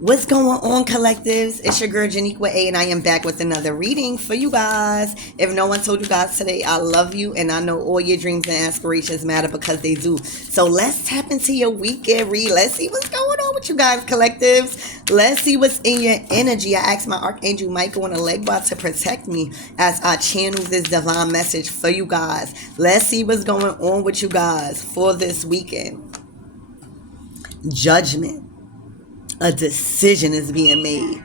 What's going on, collectives? It's your girl Janiqua A, and I am back with another reading for you guys. If no one told you guys today, I love you, and I know all your dreams and aspirations matter because they do. So let's tap into your weekend read. Let's see what's going on with you guys, collectives. Let's see what's in your energy. I asked my Archangel Michael on a leg bar to protect me as I channel this divine message for you guys. Let's see what's going on with you guys for this weekend. Judgment. A decision is being made.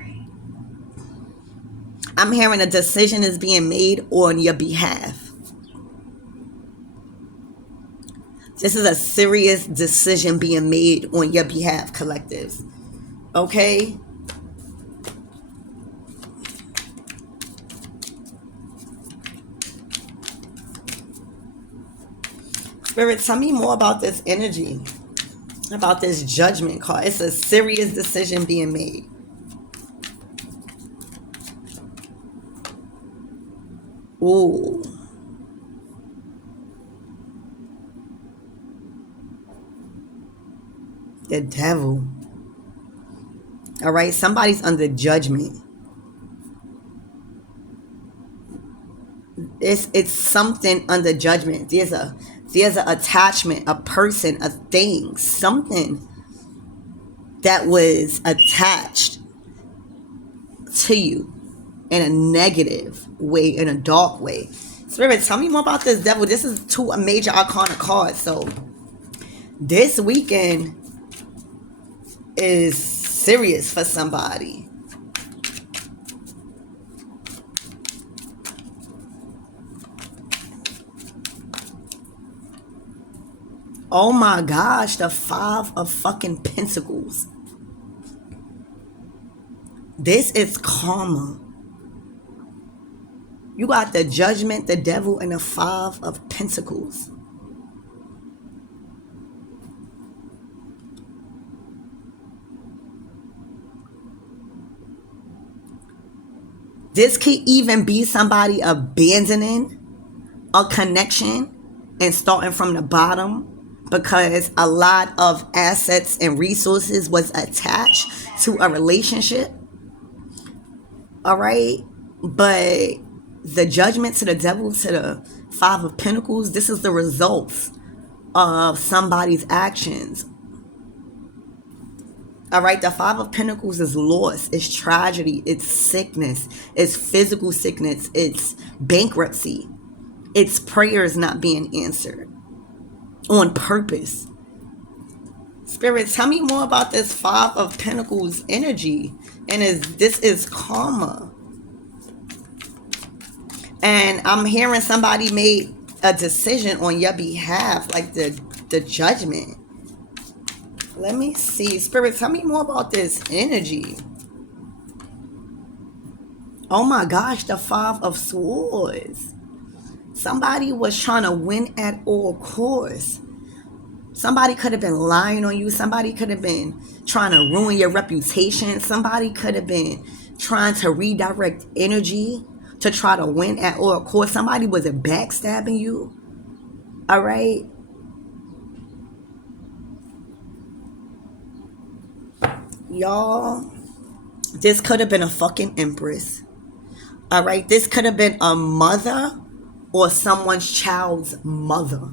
I'm hearing a decision is being made on your behalf. This is a serious decision being made on your behalf, collectives. Okay? Spirit, tell me more about this energy. About this judgment card. It's a serious decision being made. Ooh. The devil. All right, somebody's under judgment. It's something under judgment. There's an attachment, a person, a thing, something that was attached to you in a negative way, in a dark way. Spirit, tell me more about this devil. This is two major arcana cards. So this weekend is serious for somebody. Oh my gosh, the Five of fucking Pentacles. This is karma. You got the Judgment, the Devil, and the Five of Pentacles. This could even be somebody abandoning a connection and starting from the bottom, because a lot of assets and resources was attached to a relationship. All right. But the Judgment to the Devil to the Five of Pentacles, this is the results of somebody's actions. All right. The Five of Pentacles is loss. It's tragedy. It's sickness. It's physical sickness. It's bankruptcy. It's prayers not being answered on purpose. Spirit, tell me more about this Five of Pentacles energy. And this is karma. And I'm hearing somebody made a decision on your behalf, like the Judgment. Let me see. Spirit, tell me more about this energy. Oh my gosh, the Five of Swords. Somebody was trying to win at all costs. Somebody could have been lying on you. Somebody could have been trying to ruin your reputation. Somebody could have been trying to redirect energy to try to win at all costs. Somebody was backstabbing you. All right. Y'all, this could have been a fucking Empress. All right. This could have been a mother or someone's child's mother.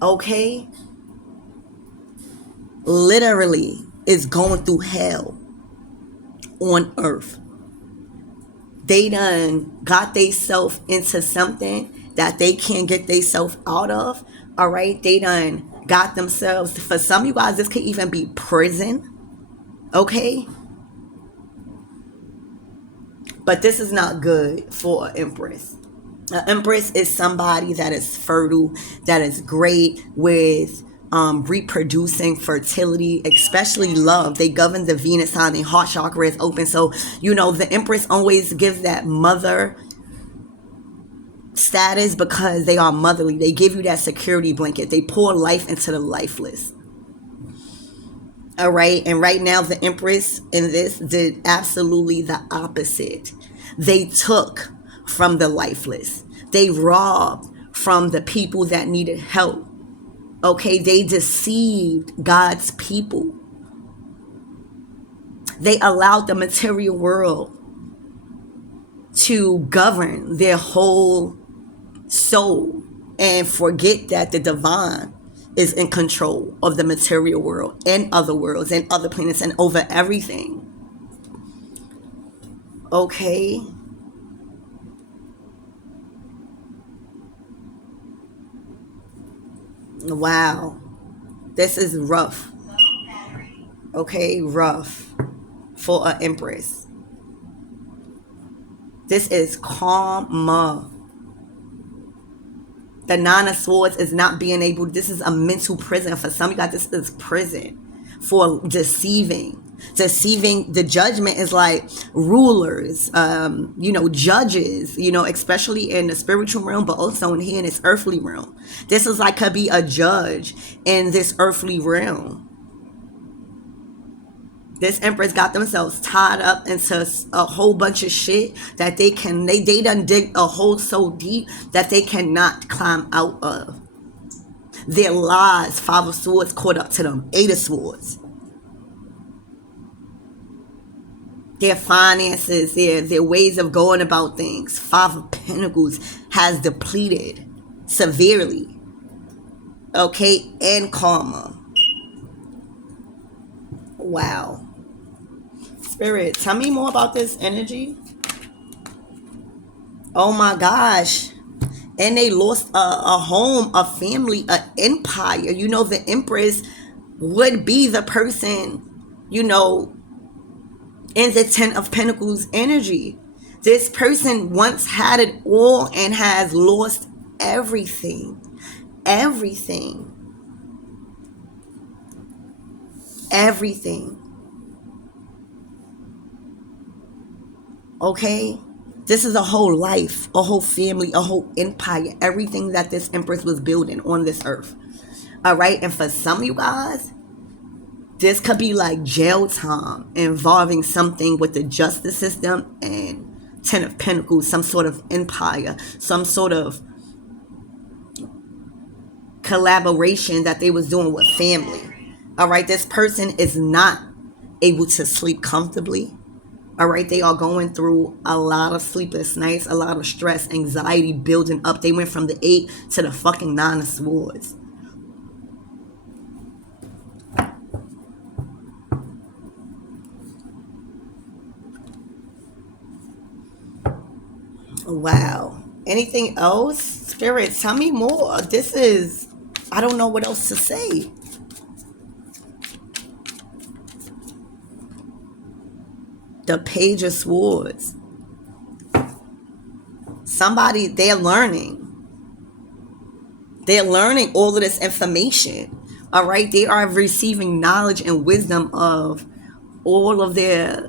Okay? Literally is going through hell on earth. They done got theyself into something that they can't get theyself out of. All right? They done got themselves, for some of you guys, this could even be prison. Okay? But this is not good for an Empress. An Empress is somebody that is fertile, that is great with reproducing, fertility, especially love. They govern the Venus sign. Their heart chakra is open. So, the Empress always gives that mother status because they are motherly. They give you that security blanket. They pour life into the lifeless. All right. And right now, the Empress in this did absolutely the opposite. They took from the lifeless. They robbed from the people that needed help. Okay, they deceived God's people. They allowed the material world to govern their whole soul and forget that the divine is in control of the material world and other worlds and other planets and over everything. Okay. Wow. This is rough. Okay, rough for an empress. This is karma. The Nine of Swords is not being able. This is a mental prison for some of you guys. This is prison for deceiving. Deceiving. The judgment is like rulers, judges, especially in the spiritual realm, but also in here in this earthly realm. This is like could be a judge in this earthly realm. This empress got themselves tied up into a whole bunch of shit that they done dig a hole so deep that they cannot climb out of. Their lies, Five of Swords caught up to them, Eight of Swords. Their finances, their ways of going about things, Five of Pentacles has depleted severely. Okay, and karma. Wow. Spirit, tell me more about this energy. Oh my gosh. And they lost a home, a family, an empire. The Empress would be the person, in the Ten of Pentacles energy. This person once had it all and has lost everything. Everything. Everything. Okay? This is a whole life, a whole family, a whole empire, everything that this Empress was building on this earth. All right? And for some of you guys, this could be like jail time involving something with the justice system and Ten of Pentacles, some sort of empire, some sort of collaboration that they was doing with family. All right? This person is not able to sleep comfortably. All right, they are going through a lot of sleepless nights, a lot of stress, anxiety building up. They went from the 8 to the fucking 9 of Swords. Wow. Anything else? Spirit, tell me more. I don't know what else to say. The Page of Swords. Somebody, they're learning. They're learning all of this information. All right? They are receiving knowledge and wisdom of all of their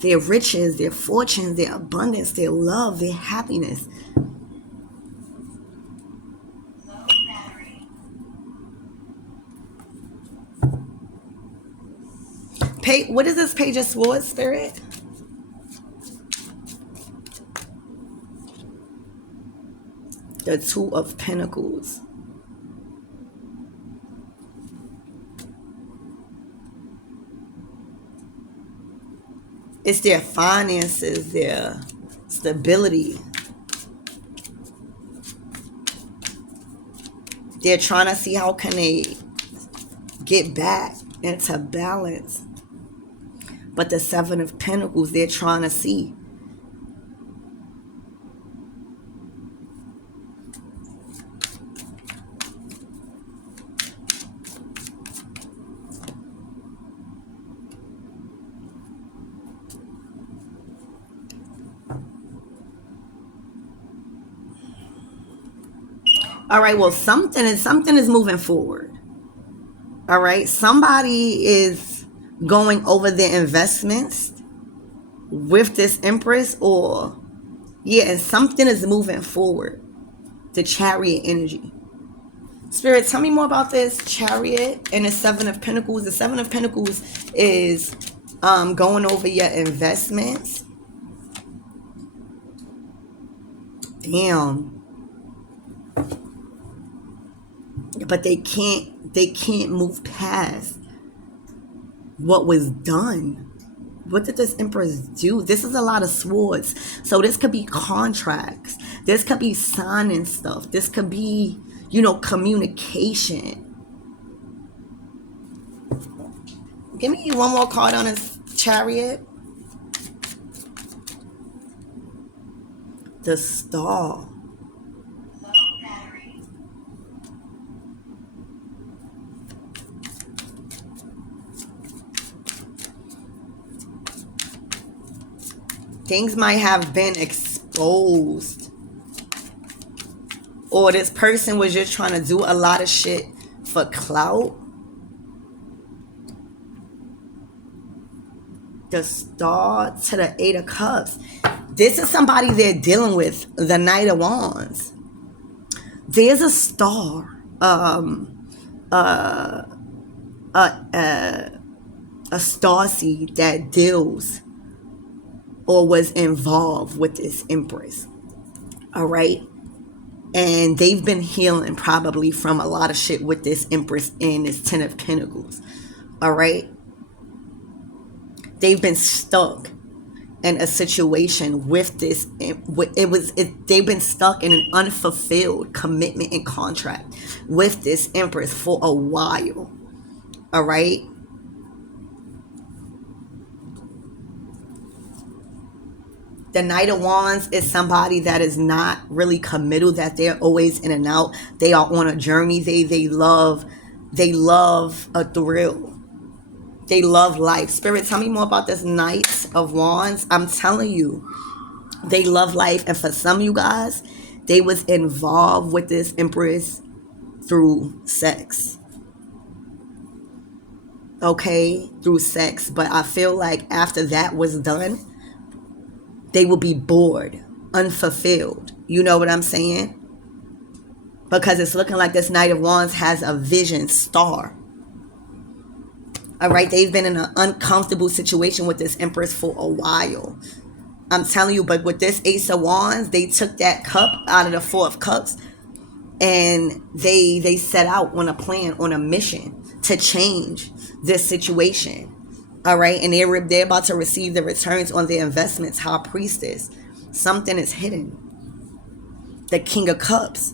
riches, their fortunes, their abundance, their love, their happiness. What is this Page of Swords, Spirit? The Two of Pentacles. It's their finances, their stability. They're trying to see how can they get back into balance. But the Seven of Pentacles, they're trying to see. All right, well, something is moving forward. All right, somebody is going over their investments with this Empress, and something is moving forward. The Chariot energy. Spirit, tell me more about this Chariot and the Seven of Pentacles. The Seven of Pentacles is going over your investments. Damn. But they can't move past. what was done. What did this Empress do? This is a lot of swords. So this could be contracts. This could be signing stuff. This could be, communication. Give me one more card on this Chariot. The Star. Things might have been exposed. Or this person was just trying to do a lot of shit for clout. The Star to the Eight of Cups. This is somebody they're dealing with. The Knight of Wands. There's a star. A star seed that deals or was involved with this Empress. All right. And they've been healing probably from a lot of shit with this Empress and this Ten of Pentacles. All right. They've been stuck in a situation with this. They've been stuck in an unfulfilled commitment and contract with this Empress for a while. All right. The Knight of Wands is somebody that is not really committal, that they're always in and out. They are on a journey. They love a thrill. They love life. Spirit, tell me more about this Knight of Wands. I'm telling you, they love life. And for some of you guys, they was involved with this Empress through sex. Okay, through sex. But I feel like after that was done, they will be bored, unfulfilled. You know what I'm saying? Because it's looking like this Knight of Wands has a vision star. All right, they've been in an uncomfortable situation with this Empress for a while. I'm telling you, but with this Ace of Wands, they took that cup out of the Four of Cups and they set out on a plan, on a mission to change this situation. All right, and they're about to receive the returns on their investments. High Priestess. Something is hidden. The King of Cups.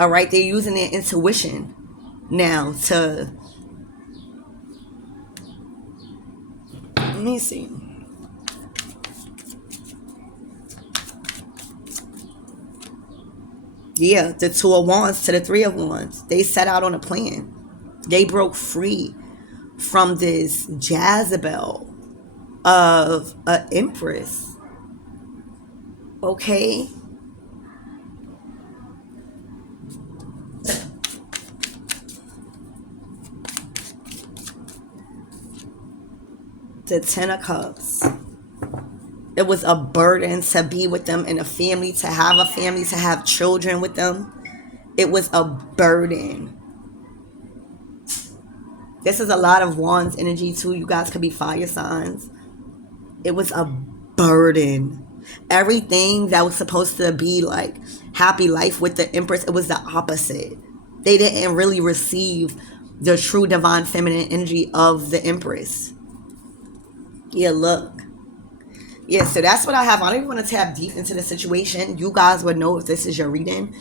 All right, they're using their intuition now to... Let me see. Yeah, the Two of Wands to the Three of Wands. They set out on a plan. They broke free from this Jezebel of an Empress. Okay? The Ten of Cups. It was a burden to be with them in a family, to have children with them. It was a burden. This is a lot of Wands energy too. You guys could be fire signs. It was a burden. Everything that was supposed to be like happy life with the Empress, it was the opposite. They didn't really receive the true divine feminine energy of the Empress. Yeah, look. Yeah, so that's what I have. I don't even want to tap deep into the situation. You guys would know if this is your reading.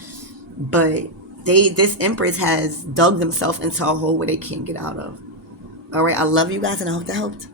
But this Empress has dug themselves into a hole where they can't get out of. All right, I love you guys and I hope that helped.